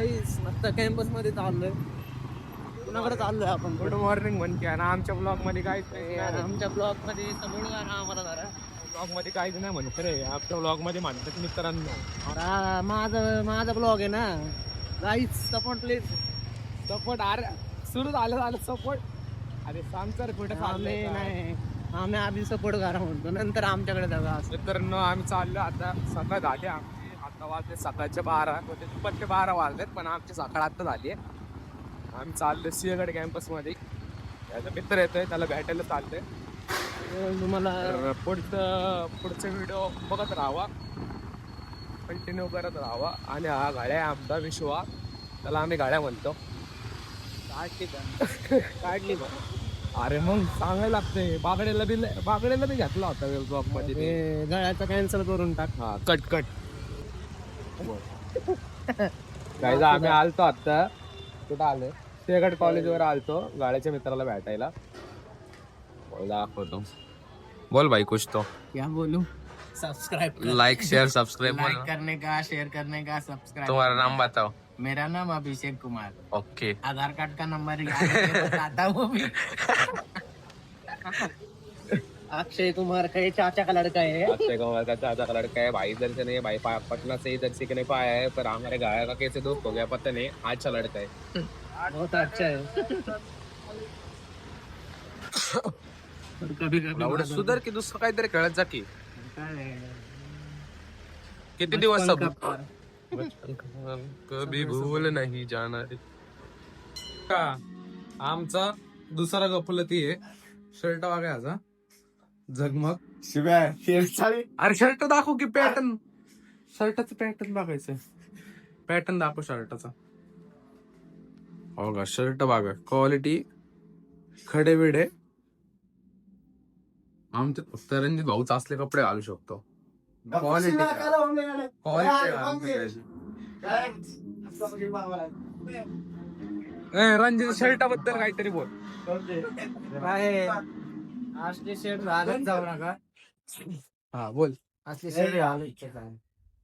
काहीच मस्त कॅम्पस मध्ये चाललोय. कुणाकडे चाललोय आपण? गुड मॉर्निंग म्हणते आणि आमच्या ब्लॉग मध्ये काहीच नाही. आमच्या ब्लॉग मध्ये बोलवा ना आम्हाला जरा. ब्लॉग मध्ये काहीच नाही म्हणत रे. आमच्या ब्लॉग मध्ये म्हणतात मित्रांनो. अरे माझा ब्लॉग आहे ना. Guys support please. सपोर्ट अरे सुरू झालं सपोर्ट. अरे सांग सर कुठे चाललंय नाही आम्ही आधी सपोर्ट करा म्हणतो नंतर आमच्याकडे जागा असं. मित्रांनो आम्ही चाललो आता. सकाळ झाली आमची. आता वाजले सकाळचे 12 म्हणजे दुपारचे 12 वाजलेत पण आमची सकाळ आता झाली आहे. आम्ही चाललो सिंहगड कॅम्पस मध्ये. त्याचा मित्र येतोय त्याला भेटायला चालतंय. तुम्हाला पुढचा व्हिडिओ बघत राहावा. कंटिन्यू करत राहावा. आणि हा गाड्या आमचा विश्वा. त्याला आम्ही गाड्या म्हणतो. काढली बा. अरे मग सांगायला लागतंय. बागड्याला बी घेतला होता ब्लॉग मध्ये. गळ्याचा कॅन्सल करून टाक. हा कट काय आम्ही आलतो आता. कुठं आलोय सिंहगड कॉलेजवर आलतो गाड्याच्या मित्राला भेटायला. दाखवतो. बोल भाई कुछ तो. क्या बोलूं? Subscribe like share subscribe like करने का, शेयर करने का, सब्सक्राइब. तुम्हारा नाम बताओ. मेरा नाम अभिषेक कुमार. ओके. आधार कार्ड का नंबर बताता हूँ भी. अक्षय कुमार का ये चाचा का लड़का है. अक्षय कुमार का चाचा का लड़का है. भाई इधर से नहीं भाई पटना से इधर सीखने को आया है पर हमारे गाया का कैसे दोस्त हो गया पता नहीं. अच्छा लड़का है. बहुत अच्छा है. कभी कभी सुधर की दुसरं काहीतरी कळत जा की. किती दिवस सब कभी भूल नाही जाणार. का आमचा दुसरा गफलती आहे. शर्ट बघायचा झगमग शिवाय. अरे शर्ट दाखव की पॅटर्न. शर्टाचं पॅटर्न बघायचं. पॅटर्न दाखव शर्टाचा. हो का शर्ट बघा क्वालिटी खडे बिडे. आमच्या फक्त रणजित भाऊच असले कपडे घालू शकतो. क्वालिटी रणजित शर्टाबद्दल काहीतरी बोल. आहे असले शर्ट घालत जाऊ नका. हा बोल. असले शर्ट घालू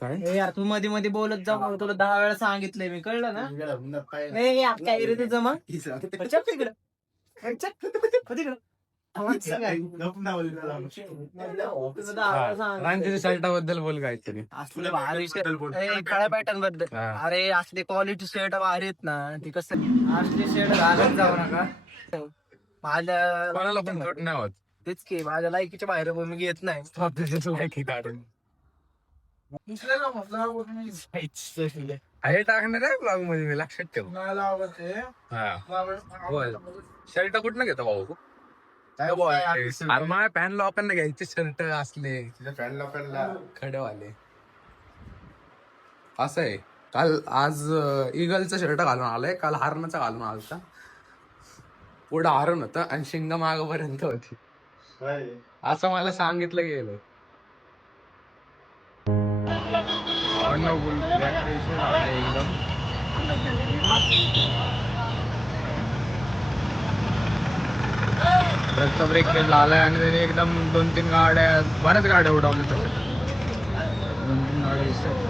काय ए यार तू मध्ये मध्ये बोलत जाऊ. तुला 10 वेळा सांगितलंय मी. कळलं ना. नाही काय रे तुझं मग. चल तिकडं. तिकडं रणजित शर्टाबद्दल बोल काहीतरी. असले भारी काळ्या पॅटर्न बद्दल. अरे असले क्वालिटी शर्ट भारी आहेत ना. ती कसं असले शर्ट घालत जाऊ नका. माझ्या कोणाला पण थोडं नाही होत. तेच की माझ्या लायकीच्या बाहेर पण मी घेत नाही. हे टाकणार आहे ब्लॉग मध्ये मी लक्षात ठेव. बोल शर्ट कुठनं घेतो भाऊ. अरे माझ्या पॅन लोकांना घ्यायचे शर्ट असले पॅन लोकांना खडेवाले. असं आहे. काल आज इगलचा शर्ट घालून आलाय. काल हारणाचा घालून आलता. पुढं हारून होतं आणि शिंगा मागपर्यंत होती असं मला सांगितलं गेलं. एकदम रस्ता ब्रेक केला आलाय आणि त्याने एकदम 2-3 गाड्या बऱ्याच गाड्या उडवल्या. 2-3 गाड्या दिसतात.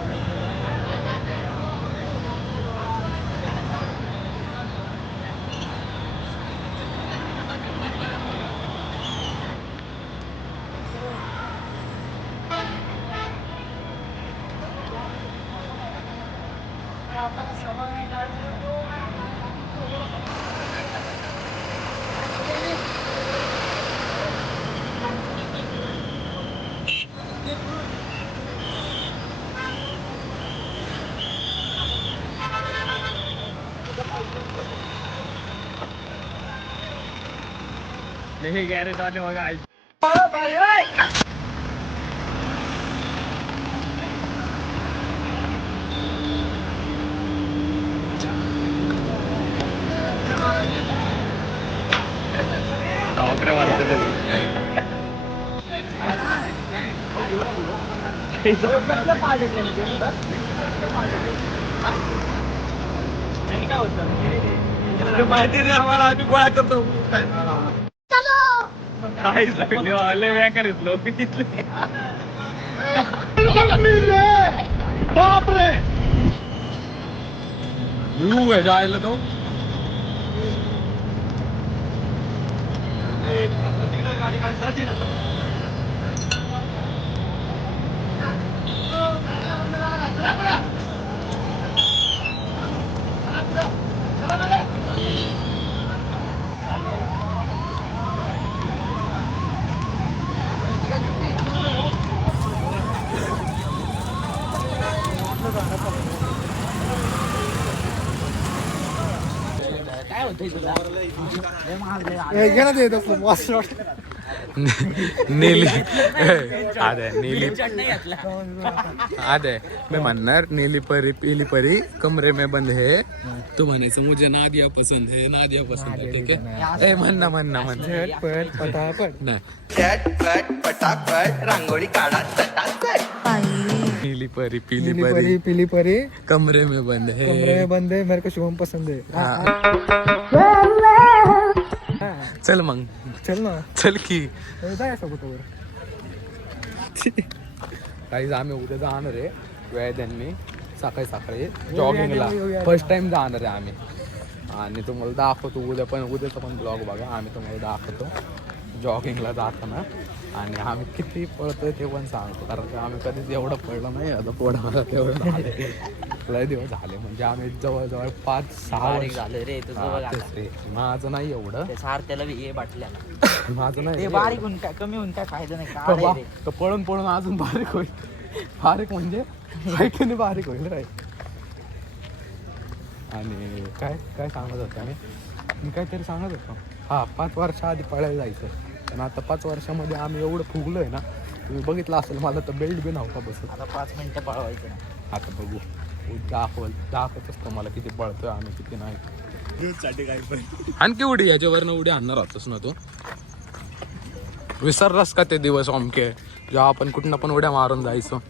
हे गॅरेज वाले बघा. माहिती नाही आम्हाला. आम्ही गोळा करतो. काय आले व्याकरीत लोक तिथले. बापरे जायला तो नीली आदे मैं म्हणणार नीली परी पीली परी कमरे में बंद है तू म्हणायचं मुझे नादिया पसंद है ठीक है ए म्हणना ना पटापट रांगोळी काढा नीली परी पीली परी कमरे में बंद है मेरे को शुभम पसंद है चल मग चल ना चल की जाय सोबत काही आम्ही उद्या जाणार आहे वेळ्यांनी सकाळी जॉगिंगला फर्स्ट टाइम जाणार आहे आम्ही आणि तुम्हाला दाखवतो उद्याचा पण ब्लॉग बघा आम्ही तुम्हाला दाखवतो जॉगिंगला जाताना आणि आम्ही किती पळतोय ते पण सांगतो कारण आम्ही कधीच एवढं पडलो नाही आता पोडा तेवढं लय दिवस झाले म्हणजे आम्ही जवळजवळ 5-6 वर्ष झालं रे माझं नाही एवढं त्याला ये बाटल्या माझं नाही बारीक होऊन काय कमी होऊन काय फायदा नाही तर पळून अजून बारीक होईल बारीक म्हणजे ऐकून बारीक होईल रे आणि काय सांगत होतो मी काहीतरी सांगत होतो 5 वर्ष आधी पळायला जायचं पण आता 5 वर्षामध्ये आम्ही एवढं फुगलोय ना तुम्ही बघितलं असेल मला तर बेल्ट बी नव्हता बसत आता 5 मिनिटं पळवायचं आता बघू दाखवतच तुम्हाला किती पळतोय आम्ही किती नाही आणखी उडी याच्यावरनं उडी आणणार होतच ना तू विसरलास का ते दिवस ओमके जेव्हा आपण कुठं पण उड्या मारून जायचो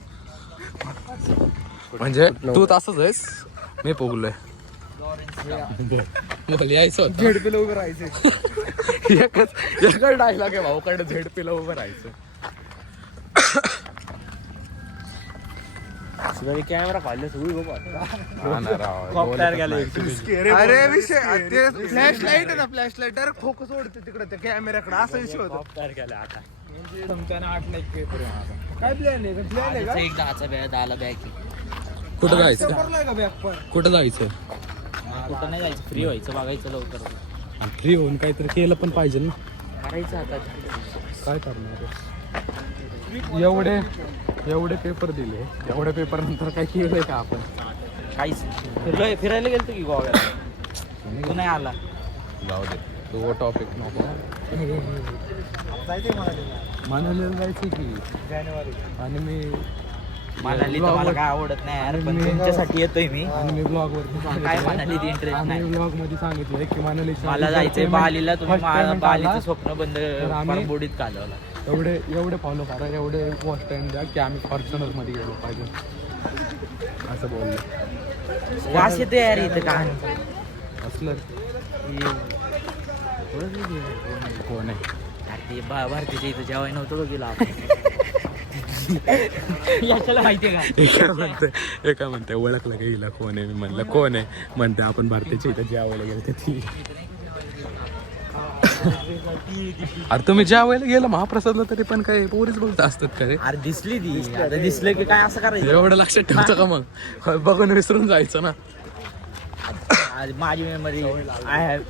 म्हणजे तू तसंच आहेस मी फुगलोय यायचं झेडपीला उभं राहायचं एकच डायलॉग आहे भाऊकडे झेडपीला उभं राहायचं कॅमेरा काढले सगळी अरे विषय फ्लॅश लाईट आहे ना फ्लॅश लाईट डायरेक्ट फोकस ओढते तिकडे त्या कॅमेऱ्याकडे असा विषय होतो काय प्लॅन आहे का एक 10चा बॅग 10ला बॅग कुठं जायचं का बॅग पण कुठं जायचं कुठं नाही जायचं फ्री व्हायचं बघायचं लवकर फ्री होऊन काहीतरी केलं पण पाहिजे ना करायचं आता काय करणार एवढे पेपर दिले एवढ्या पेपर नंतर काय केलंय का आपण काहीच फिरायला गेलतो की गोव्याला तू नाही आला जाऊ दे तो टॉपिक नको जायचंय मनालीला जायचं की जानेवारी आणि मी मनाली तर मला काय आवडत नाही यार पण तुमच्यासाठी येतोय मी आणि मी ब्लॉग वरती काय मनालीत इंटरेस्ट नाही ब्लॉग मध्ये सांगितलंय की मनाली मला जायचंय बालीला तुम्ही बालीचं स्वप्न बंद बोडीत कालवला एवढे फॉलो करा एवढे वॉच टाइम द्या की आम्ही फॉर्च्युनर मध्ये गेलो पाहिजे असं बोललो वास येतो यार इथं काय असलं कोण आहे ते भारतीच्या इथं जेवाय नव्हतं गेलो आपण याच्याला माहितीये का एका म्हणते ओळखलं का हिला कोण आहे मी म्हणलं कोण आहे म्हणते आपण भारतीच्या इथं जेवायला गेलो ती अरे तुम्ही जेवायला गेलं महाप्रसादला तरी पण काय पोरीच बोलत असतात का रे अरे दिसली ती आता दिसलं की काय असं करायचं एवढं लक्षात ठेवतं का मग बघून विसरून जायचं ना माझी memory I have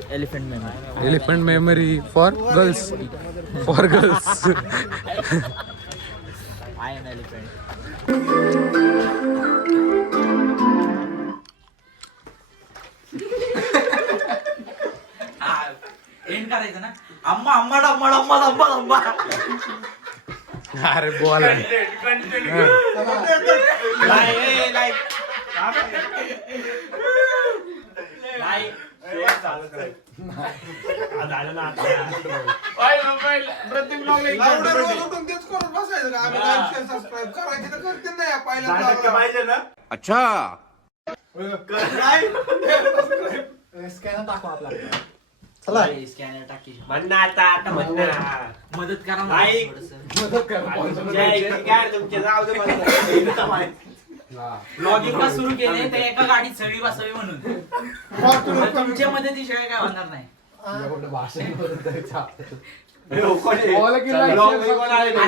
elephant memory for girls I am elephant and करायचं ना अम्मा अम्मा अम्मा अम्मा अम्मा अम्मा अरे बोल अच्छा स्कॅनर टाकू आपला चला स्कॅनर टाकी म्हणणं आता मदत करा नाही. थोडंसं. तुमचे जाऊ दे मला. ब्लॉगिंग सुरू केले तर एका गाडीत सगळी बसावी म्हणून तुमच्या मदतीशिवाय काय होणार नाही.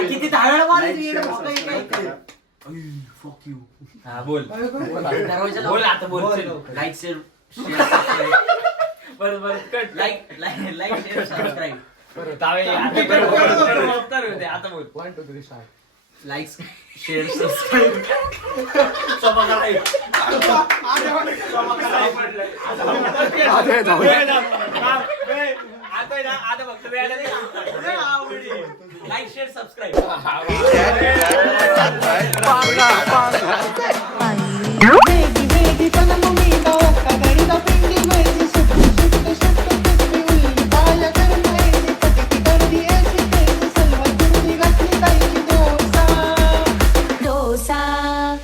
किती धावळ बोल बोल आता बोल. लाईक शेअर बरोबर cut like like share subscribe आता बोल. 1 2 3 स्टार्ट. लाईक शेअर सबस्क्राईब आता फक्त लाईक शेअर सबस्क्राईब